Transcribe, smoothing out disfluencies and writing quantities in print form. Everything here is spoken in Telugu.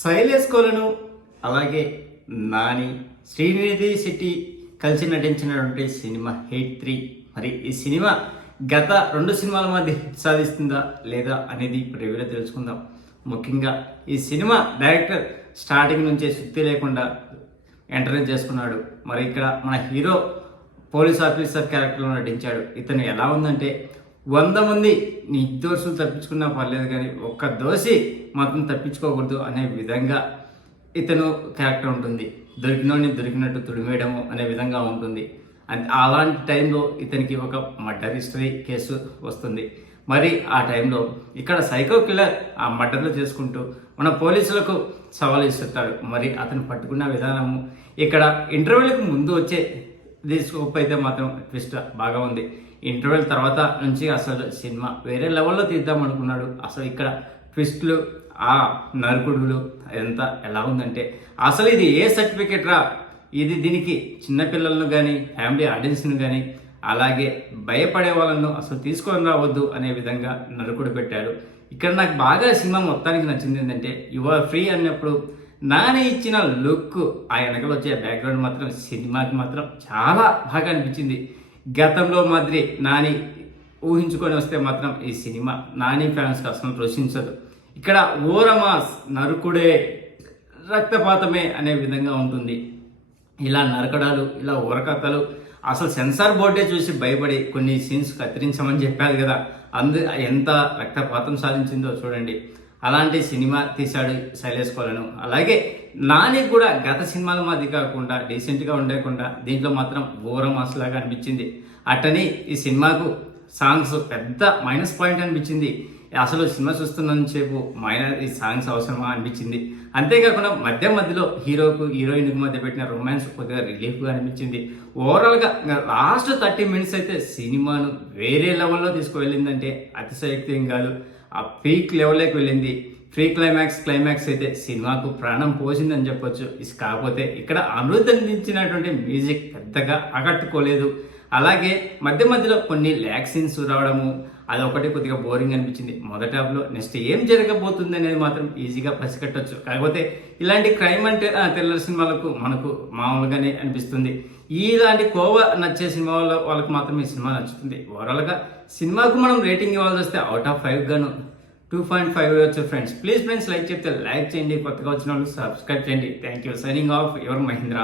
శైలేష్ కోలను అలాగే నాని శ్రీనిధి శెట్టి కలిసి నటించినటువంటి సినిమా హిట్ 3. మరి ఈ సినిమా గత 2 సినిమాల మధ్య హిట్ సాధిస్తుందా లేదా అనేది ఇప్పుడు రివ్యూలో తెలుసుకుందాం. ముఖ్యంగా ఈ సినిమా డైరెక్టర్ స్టార్టింగ్ నుంచే సుత్తి లేకుండా ఎంటర్ చేసుకున్నాడు. మరి ఇక్కడ మన హీరో పోలీస్ ఆఫీసర్ క్యారెక్టర్లో నటించాడు. ఇతను ఎలా ఉందంటే 100 మంది నిర్దోషులు తప్పించుకున్నా పర్లేదు కానీ ఒక్క దోషి మాత్రం తప్పించుకోకూడదు అనే విధంగా ఇతను క్యారెక్టర్ ఉంటుంది. దొరికినోడిని దొరికినట్టు తుడిమేయడము అనే విధంగా ఉంటుంది. అలాంటి టైంలో ఇతనికి ఒక మర్డర్ హిస్టరీ కేసు వస్తుంది. మరి ఆ టైంలో ఇక్కడ సైకో కిల్లర్ ఆ మర్డర్లు చేసుకుంటూ మన పోలీసులకు సవాల్ ఇస్తుంటాడు. మరి అతను పట్టుకున్న విధానము ఇక్కడ ఇంటర్వ్యూలకు ముందు వచ్చే స్కోప్ అయితే మాత్రం ట్విస్ట్ బాగా ఉంది. ఇంటర్వ్యూల తర్వాత నుంచి అసలు సినిమా వేరే లెవెల్లో తీద్దాం అనుకున్నాడు. అసలు ఇక్కడ ట్విస్ట్లు ఆ నరుకుడులు ఎంత ఎలా ఉందంటే అసలు ఇది ఏ సర్టిఫికెట్ రా, ఇది దీనికి చిన్నపిల్లలను కానీ ఫ్యామిలీ ఆడియన్స్ని కానీ అలాగే భయపడే వాళ్ళను అసలు తీసుకొని రావద్దు అనే విధంగా నరుకుడు పెట్టాడు. ఇక్కడ నాకు బాగా సినిమా మొత్తానికి నచ్చింది ఏంటంటే యు ఆర్ ఫ్రీ అన్నప్పుడు నాని ఇచ్చిన లుక్, ఆ వెనకలు వచ్చే బ్యాక్గ్రౌండ్ మాత్రం సినిమాకి మాత్రం చాలా బాగా అనిపించింది. గతంలో మాదిరి నాని ఊహించుకొని వస్తే మాత్రం ఈ సినిమా నాని ఫ్యాన్స్కి అసలు రుచించదు. ఇక్కడ ఓరమాస్ నరుకుడే రక్తపాతమే అనే విధంగా ఉంటుంది. ఇలా నరకడాలు, ఇలా ఊరకథలు, అసలు సెన్సార్ బోర్డే చూసి భయపడి కొన్ని సీన్స్ కత్తిరించమని చెప్పారు కదా, ఎంత రక్తపాతం సాధించిందో చూడండి. అలాంటి సినిమా తీశాడు శైలేష్ కోలను. అలాగే నాని కూడా గత సినిమాల మాది కాకుండా డీసెంట్గా ఉండకుండా దీంట్లో మాత్రం ఘోరమాస్ లాగా అనిపించింది. అట్టని ఈ సినిమాకు సాంగ్స్ పెద్ద మైనస్ పాయింట్ అనిపించింది. అసలు సినిమా చూస్తున్నంతసేపు ఈ సాంగ్స్ అవసరమా అనిపించింది. అంతేకాకుండా మధ్యలో హీరోకు హీరోయిన్కి మధ్య పెట్టిన రొమాన్స్ కొద్దిగా రిలీఫ్గా అనిపించింది. ఓవరాల్గా లాస్ట్ 30 మినిట్స్ అయితే సినిమాను వేరే లెవెల్లో తీసుకువెళ్ళిందంటే అతిశయోక్తి ఏం కాదు. ఆ పీక్ లెవెల్లోకి వెళ్ళింది. క్లైమాక్స్ అయితే సినిమాకు ప్రాణం పోసిందని చెప్పొచ్చు. కాకపోతే ఇక్కడ అనిరుద్ధ్ అందించినటువంటి మ్యూజిక్ పెద్దగా ఆకట్టుకోలేదు. అలాగే మధ్యలో కొన్ని ల్యాక్ సీన్స్ రావడము అదొకటి కొద్దిగా బోరింగ్ అనిపించింది మొదటి హాఫ్లో. నెక్స్ట్ ఏం జరగబోతుంది అనేది మాత్రం ఈజీగా పసిగట్టచ్చు. కాకపోతే ఇలాంటి క్రైమ్ అంటే థ్రిల్లర్ సినిమాలకు మనకు మామూలుగానే అనిపిస్తుంది. ఇలాంటి కోవా నచ్చే సినిమా వాళ్ళకి మాత్రం ఈ సినిమా నచ్చుతుంది. ఓవరాల్గా సినిమాకు మనం రేటింగ్ ఇవ్వాల్సి వస్తే అవుట్ ఆఫ్ 5 గాను 2.5 ఇవ్వచ్చు ఫ్రెండ్స్. ప్లీజ్ ఫ్రెండ్స్ లైక్ చెప్తే లైక్ చేయండి, కొత్తగా వచ్చిన వాళ్ళు సబ్స్క్రైబ్ చేయండి. Thank you. Signing off your Mahindra.